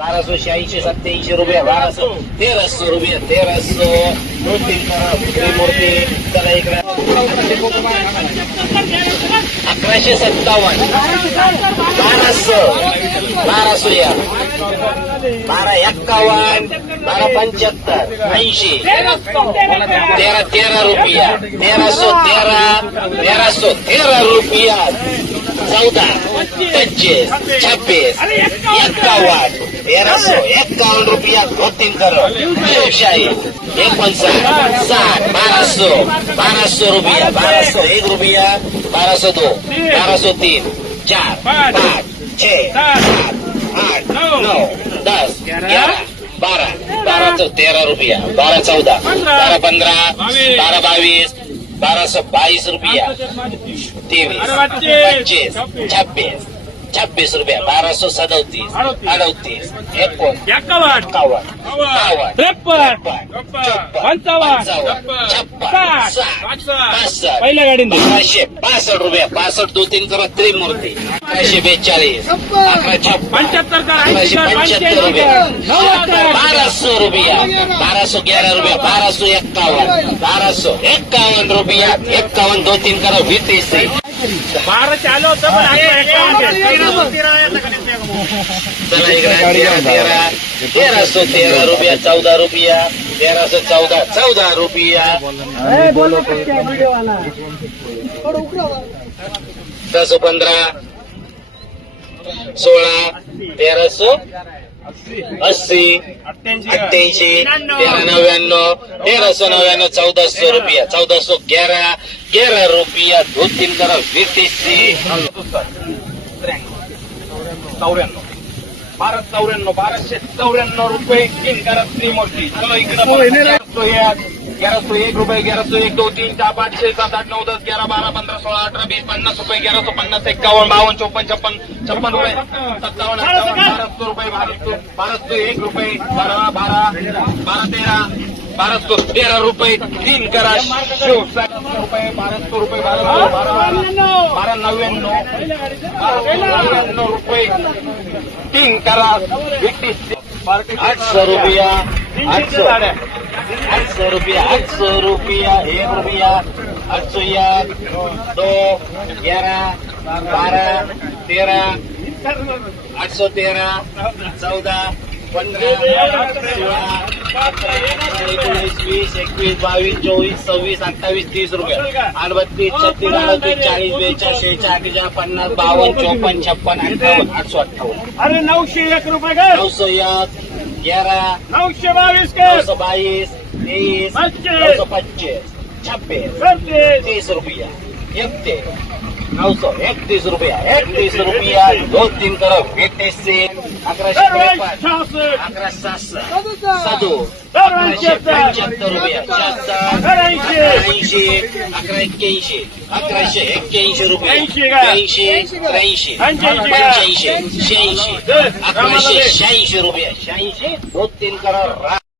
बाराशे शहाऐंशी सत्याऐंशी रुपये बाराशे तेराशे रुपये तेराशे. दोन तीन करा मूर्ती. चला इकडे. अकराशे सत्तावन्न. बाराशे. बाराशे या. बारा एक्कावन्न बारा पंच्याहत्तर ऐंशी. तेरा तेरा रुपया. तेराशे तेरा तेराशे तेरा रुपया. चौदा पच्चीस छब्बीस एक्कावन्न तेराशे एक्कावन्न रुपया दो तीन करो व्यवसायी एकोणसाठ साठ बाराशे बाराशे रुपया बाराशे एक रुपया बाराशे दो बाराशे तीन चार पाच छह सात आठ नऊ दस ग्यारह बारा बारा चौ तेरा रुपया बारा चौदा बारा पंधरा बारा बावीस बाराशे बावीस रुपया. तेवीस पच्चीस छब्बीस. छब्बीस रुपया बाराशे सदोतीस अडतीस. एकावन्न बावन्न. त्रेपन्न. चोपन्न पंचावन्न. छप्पन साठ. पहिल्या गाडीने अकराशे पासष्ट रुपया पासष्ट दो तीन करा त्रिमूर्ती अकराशे बेचाळीस अकरा छप्पन पंच्याहत्तर कर अकराशे ऐंशी कर पंच्याहत्तर पंच्याऐंशी रुपये कर नव्वद कर बाराशे रुपया बाराशे ग्यारह रुपया बाराशे एक्कावन्न बाराशे एक्कावन्न रुपया एक्कावन्न दो तीन करा वीस बारा चालू होतं पण चला इकडे तेरा तेरा तेराशे तेरा रुपया चौदा रुपया तेराशे चौदा चौदा रुपया. दस पंधरा सोळा तेराशे अस्सी. अठ्ठ्याऐंशी. तेरा नव्याण्णव तेराशे नव्याण्णव चौदाशे रुपया चौदाशे ग्यारह ग्यारह रुपया दो तीन करा वीस चौऱ्याण्णव. बारा चौऱ्याण्णव बाराशे चौऱ्याण्णव रुपये तीन करा चलो इकडे ग्यारह एक रुपये ग्यारह एक दो तीन चार पाच छह सात आठ नऊ दस ग्यारह बारा पंधरा सोळा अठरा वीस पन्नास रुपये ग्यारह सौ पन्नास एक्कावन्न बावन्न चौपन्न छप्पन छप्पन रुपये सत्तावन्न अठ्ठावन्न बाराशे रुपये बाराशे बाराशे एक रुपये बारा बारा बारा तेरा बाराशे तेरा रुपये तीन करा शिव रुपये बाराशे रुपये बारा बारा बारा नव्याण्णव नव्याण्णव रुपये तीन करा एकतीस आठशे रुपया आठशे आठशे रुपया आठशे रुपया एक रुपया. आठशे एक दो ग्यारह बारह तेरह आठशे तेरह चौदा पंधरा सोळा एकोणीस वीस एकवीस बावीस चोवीस सव्वीस अठ्ठावीस तीस रुपये. आठ बत्तीस छत्तीस अडतीस चाळीस बेचाळीस शेहेचाळीस अठ्ठेचाळीस पन्नास बावन्न चोपन्न छप्पन अठ्ठावन्न आठशे अठ्ठावन्न. अरे नऊशे एक रुपये नऊशे एक ग्यारह नऊशे बावीस कर नऊशे बाईस तेईस पच्चीस. नऊशे पच्चीस छब्बीस छत्तीस तीस रुपया एकतीस नऊशे एकतीस रुपया एकतीस रुपया दो तीन करो एकतीस से अकराशे त्रेपन्न सहासष्ट अकरा सहासष्ट सदो अकराशे पंच्याहत्तर रुपया. ऐंशी. अकरा ऐंशी अकरा एक्क्याऐंशी अकराशे. एक्क्याऐंशी रुपये. ऐंशी त्र्याऐंशी. पंच्याऐंशी. शहाऐंशी. अकराशे. शहाऐंशी रुपये. शहाऐंशी. दो तीन करो